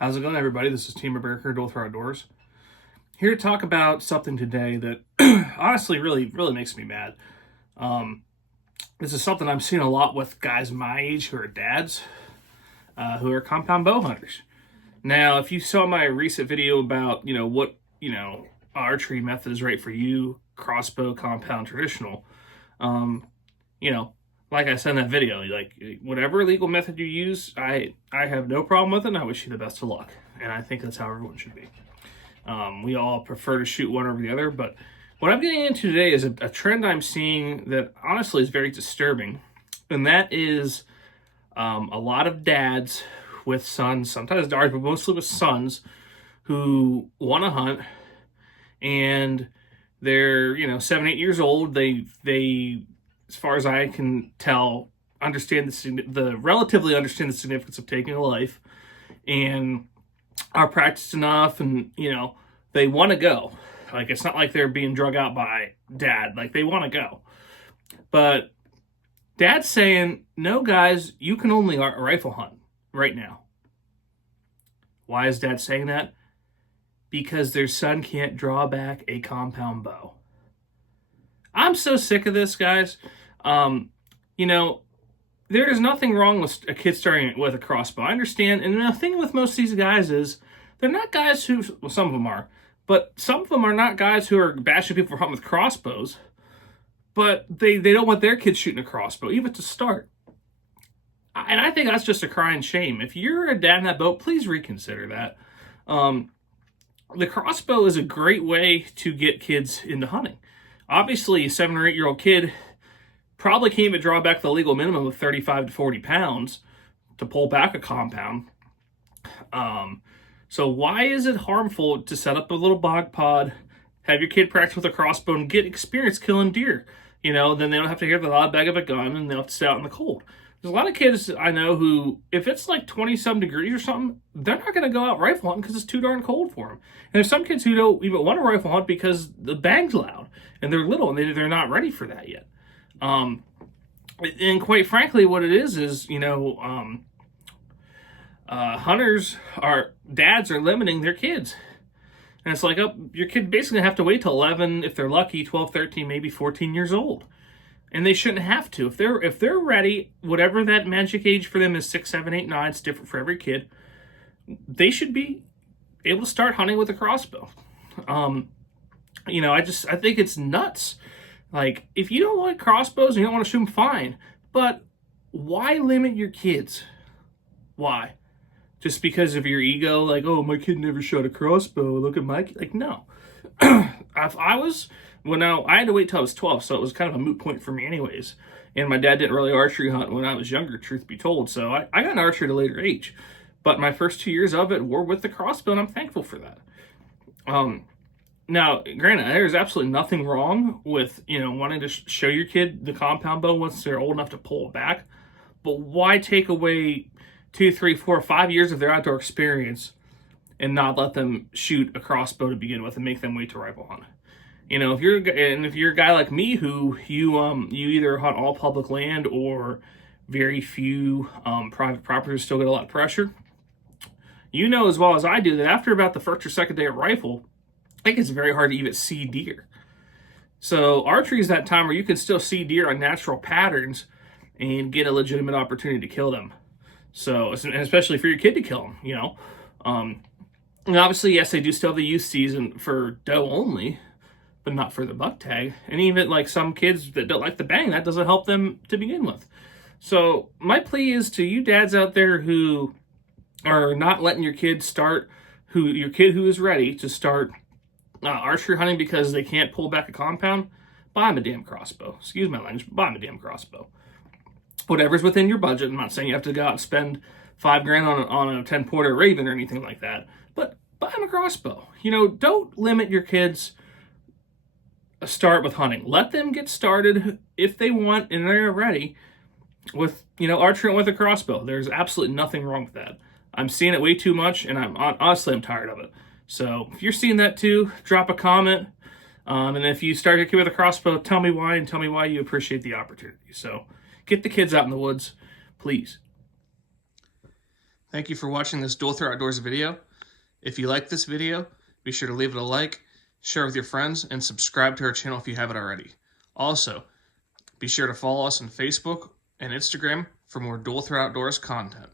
How's it going, everybody? This is Team America, Door Through Outdoors. Here to talk about something today that honestly really makes me mad. This is something I'm seeing a lot with guys my age who are dads, who are compound bow hunters. Now, if you saw my recent video about, what, archery method is right for you, crossbow, compound, traditional, like I said in that video, like whatever legal method you use, I have no problem with it, and I wish you the best of luck. And I think that's how everyone should be. We all prefer to shoot one over the other, but what I'm getting into today is a trend I'm seeing that honestly is very disturbing, and that is a lot of dads with sons, sometimes daughters, but mostly with sons, who want to hunt, and they're 7, 8 years old. They as far as I can tell, relatively understand the significance of taking a life, and are practiced enough, and they want to go. Like, it's not like they're being drug out by dad. Like, they want to go, but dad's saying, "No, guys, you can only rifle hunt right now." Why is dad saying that? Because their son can't draw back a compound bow. I'm so sick of this, guys. There is nothing wrong with a kid starting with a crossbow. I understand. And the thing with most of these guys is they're not guys who, well, some of them are, but some of them are not guys who are bashing people for hunting with crossbows, but they don't want their kids shooting a crossbow, even to start. And I think that's just a crying shame. If you're a dad in that boat, please reconsider that. The crossbow is a great way to get kids into hunting. Obviously, a 7 or 8 year old kid probably can't even draw back the legal minimum of 35 to 40 pounds to pull back a compound. So why is it harmful to set up a little bog pod, have your kid practice with a crossbow, and get experience killing deer? Then they don't have to hear the loud bang of a gun, and they don't have to stay out in the cold. There's a lot of kids I know who, if it's like 20-some degrees or something, they're not going to go out rifle hunting because it's too darn cold for them. And there's some kids who don't even want to rifle hunt because the bang's loud, and they're little, and they're not ready for that yet. And quite frankly, what it is dads are limiting their kids. And it's like, your kid basically have to wait till 11, if they're lucky, 12, 13, maybe 14 years old. And they shouldn't have to. If they're ready, whatever that magic age for them is, 6, 7, 8, 9, it's different for every kid, they should be able to start hunting with a crossbow. I think it's nuts. Like, if you don't like crossbows and you don't want to shoot them, fine. But why limit your kids? Why? Just because of your ego? Like, oh, my kid never shot a crossbow. Look at my kid. Like, no. I had to wait till I was 12, so it was kind of a moot point for me anyways. And my dad didn't really archery hunt when I was younger, truth be told. So I got an archery at a later age. But my first 2 years of it were with the crossbow, and I'm thankful for that. Now, granted, there's absolutely nothing wrong with, wanting to show your kid the compound bow once they're old enough to pull it back. But why take away 2, 3, 4, 5 years of their outdoor experience and not let them shoot a crossbow to begin with and make them wait to rifle hunt? If you're a guy like me who you either hunt all public land or very few private properties, still get a lot of pressure. As well as I do that after about the first or second day of rifle, I think it's very hard to even see deer. So archery is that time where you can still see deer on natural patterns and get a legitimate opportunity to kill them. So, and especially for your kid to kill them, And obviously, yes, they do still have the youth season for doe only, but not for the buck tag. And even like some kids that don't like the bang, that doesn't help them to begin with. So my plea is to you dads out there who are not letting your kid who is ready to start archery hunting because they can't pull back a compound, buy him a damn crossbow. Excuse my language, but buy him a damn crossbow. Whatever's within your budget. I'm not saying you have to go out and spend $5,000 on a 10-pointer Raven or anything like that, but buy him a crossbow. Don't limit your kids' start with hunting. Let them get started if they want and they're ready with, archery with a crossbow. There's absolutely nothing wrong with that. I'm seeing it way too much, and I'm tired of it. So if you're seeing that too, drop a comment. And if you start your kid with a crossbow, tell me why, and tell me why you appreciate the opportunity. So get the kids out in the woods, please. Thank you for watching this Dual Throw Outdoors video. If you like this video, be sure to leave it a like, share with your friends, and subscribe to our channel if you haven't already. Also, be sure to follow us on Facebook and Instagram for more Dual Throw Outdoors content.